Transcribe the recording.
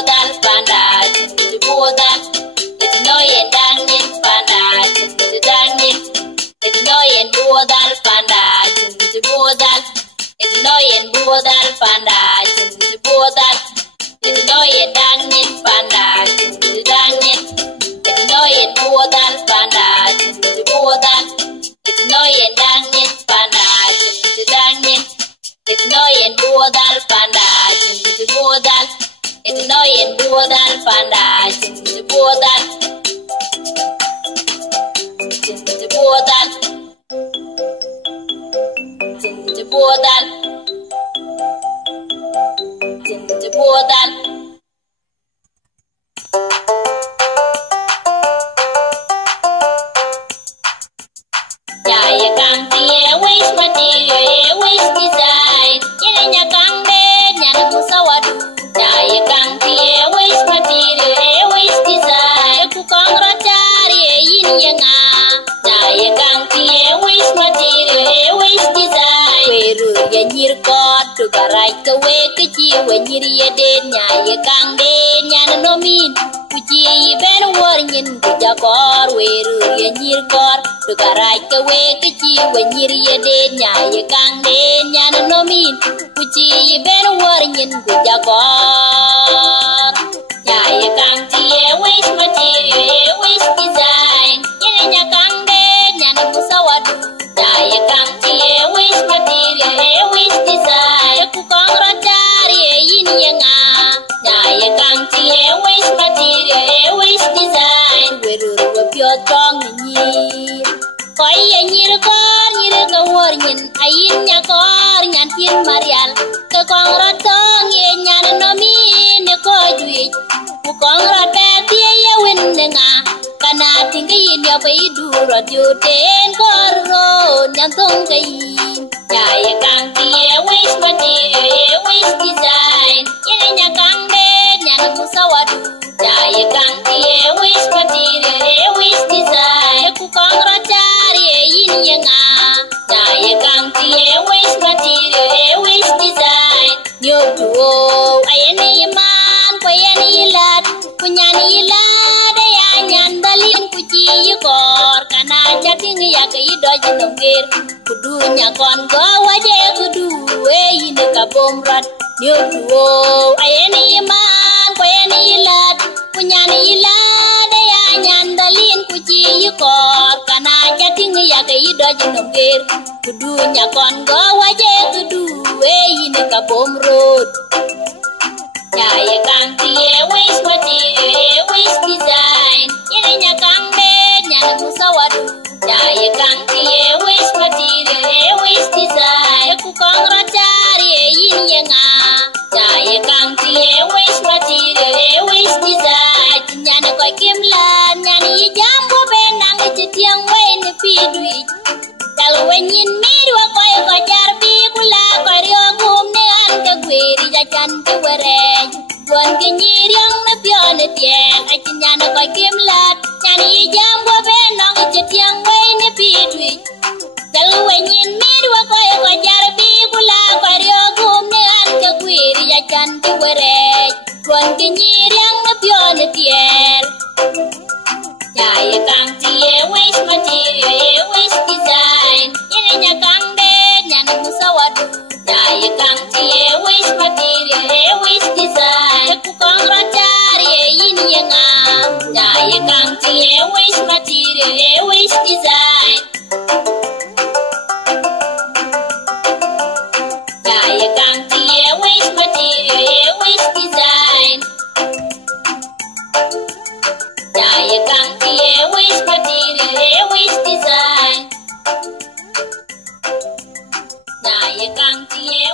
bodal panda chin bodal it no yen dangin panda chin dangin it no yen bodal panda chin bodal it no yen bodal panda chin bodal it no yen dangin panda chin dangin it no yen bodal panda chin bodal it no yen dangin panda chin dangin it no yen bodal panda chin bodal it no yen bodal panda chin bodal chin bodal chin bodal chin bodal Jaya kang tie waste material waste design nya kang de nya musawadu Jaya kang tie waste material waste design ku kong rachari yin yanga Jaya kang tie waste material waste design weru ya nyir kot tu garai ka we ka ji we nyir ya de nya kang de nya no min Kuji ben warnyin kuja kor weru ya nyir kor tu garai ka we kaji we nyir ya de nya kang de nya no min kuji ben warnyin kuja kor nya kang tie waste material waste design nya kang de nya no musawadu nya kang tie waste material waste design ku kong rachari yin yanga nya kang tie waste material waste design weru wa pyo tong ni koi ya nyir ka wor nyin ayin nya kor nyan tin marial ka kong ra tong ye nyan no mi ne ko jui ku kong ra ta tie ya wen nga kana tinga yin ya bai du ro ju ten kor ro nyan tong kai ya kang tie waste material waste design nya kang de nyan musawadu Jaya kang tie waste material waste design ku kong rachari yin yanga Jaya kang tie waste material waste design nyo duo ayani man ko yani lat ku nyani lat ya nyan dalin ku ji kor kana jating ya kai do jinongir ku dunya kon go waje ku du yin ka bomrat nyo duo ayani man ko yani lat Punyani ilade ya nyandalin kuji yukor kana jating ya kai do jinongir kudunya kon go waje kudu yin ka bomrod Jaya kang tie waste material waste design nya kang de nya musawadu Jaya kang tie waste material waste design ku kong rachari yin yanga Jaya kang tie waste material waste design nyana ko kimlan nyani jambo benang chitiang wen pidwi dal wenyin mirwa ko jarbi kula ko ryo gum ne an ka gweri ja chan ti were don ke nyiriang na pione tieng a nyana ko kimlan nyani jambo benang chitiang wen pidwi dal wenyin mirwa ko jarbi kula ko ryo gum ne an ka gweri ja chan ti were don ke nyiriang na pione tieng Jaya kang tie waste material waste design nya kang de nya musawadu Jaya kang tie waste material waste design ku kong rachari yin yanga Jaya kang tie waste material waste design Jaya kang tie waste material waste design Jaya kang tie waste material waste design Jaya kang tie